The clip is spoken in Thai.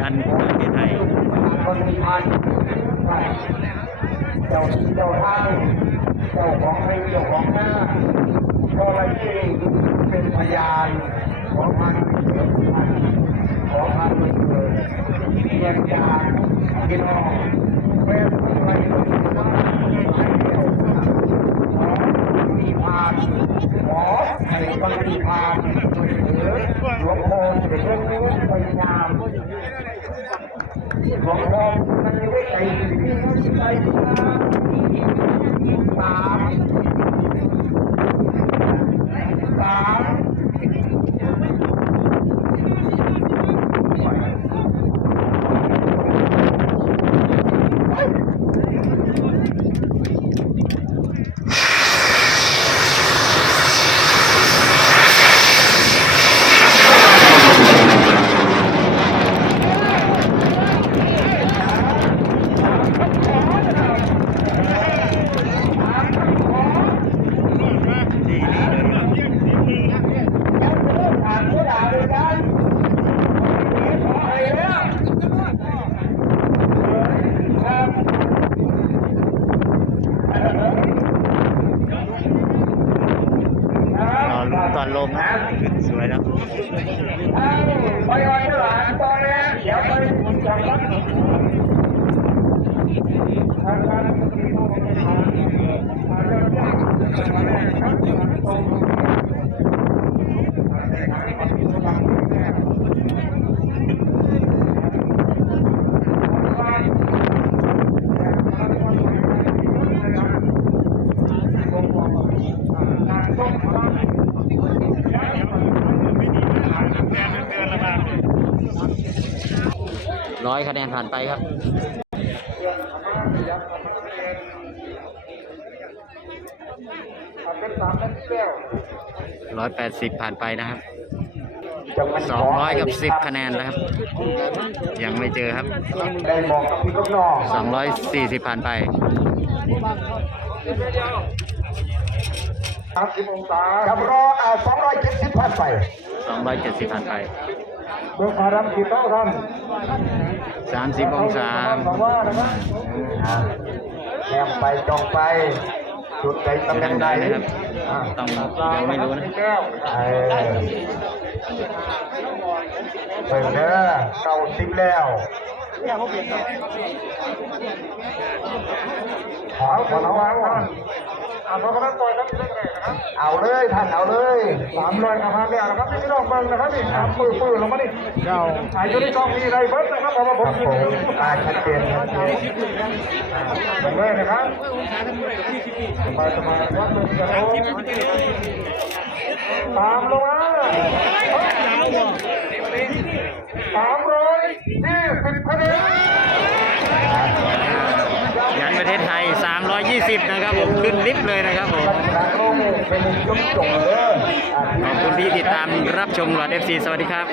ยันประเทศไทยคนมีพันเจ้าที่เจ้าทางเจ้าของให้เจ้าของหน้าก็เลยที่เป็นพยานของพันของพันเกิดเรียนยาพี่น้องเป็นอะไรก็ให้เจ้าขอมีพานขอให้บาง ทีพานหรือหลวงพ่อจะเรื่องนี้พยายามหลวงพ่อมันไม่ใจที่ใจสามสาม รอ ลุ้นะขึ้นสวยแล้วไปก่อนเถอะหลานตอนนี้เดี๋ยวไปจังหวัดร้อยคะแนนผ่านไปค รับเป็นสามนาทีแล้วร้อยแปดสิบผ่านไปนะครับจังหวัดสองร้อยกับสิบคะแนนแล้วครับ ยังไม่เจอครับได้บอกกับพี่ลูกน้องสองร้อยสี่สิบผ่านไปสามสิบองศาครับรออ่าสองร้อยเจ็ดสิบพันไปสองร้อยเจ็ดสิบผ่านไป เพื่อมาทำกี่โต๊ะท่านสามสิบองศาสองว่านะครับแกมไปจองไปจุดใจตำแหน่งใดนะครับต้องยังไม่รู้นะเออเปิดเด้อเก้าสิบแล้วขอขอระวังท่านอ่าพระนักต่อยครับที่ได้นะครับ เอาเลยท่านเอาเลยสามร้อยกระพันแล้วนะครับพี่น้องเบิ่งนะครับนี่สามปื้อปื้อลงมาดิเจ้าถ่ายอยู่ในกล้องมีอะไรเบิ้ลนะครับเพราะว่าผมยิงอ่าชัดเจนชัดเจนเบิ่งเลยนะครับสาสบายครับเบิ่งกันโอ้ตามลงมาสามร้อยยี่สิบคะแนนยันประเทศไทย 20 นะครับผมขึ้นลิฟต์เลยนะครับผมขอบคุณที่ติดตามรับชมหลอด FC สวัสดีครับ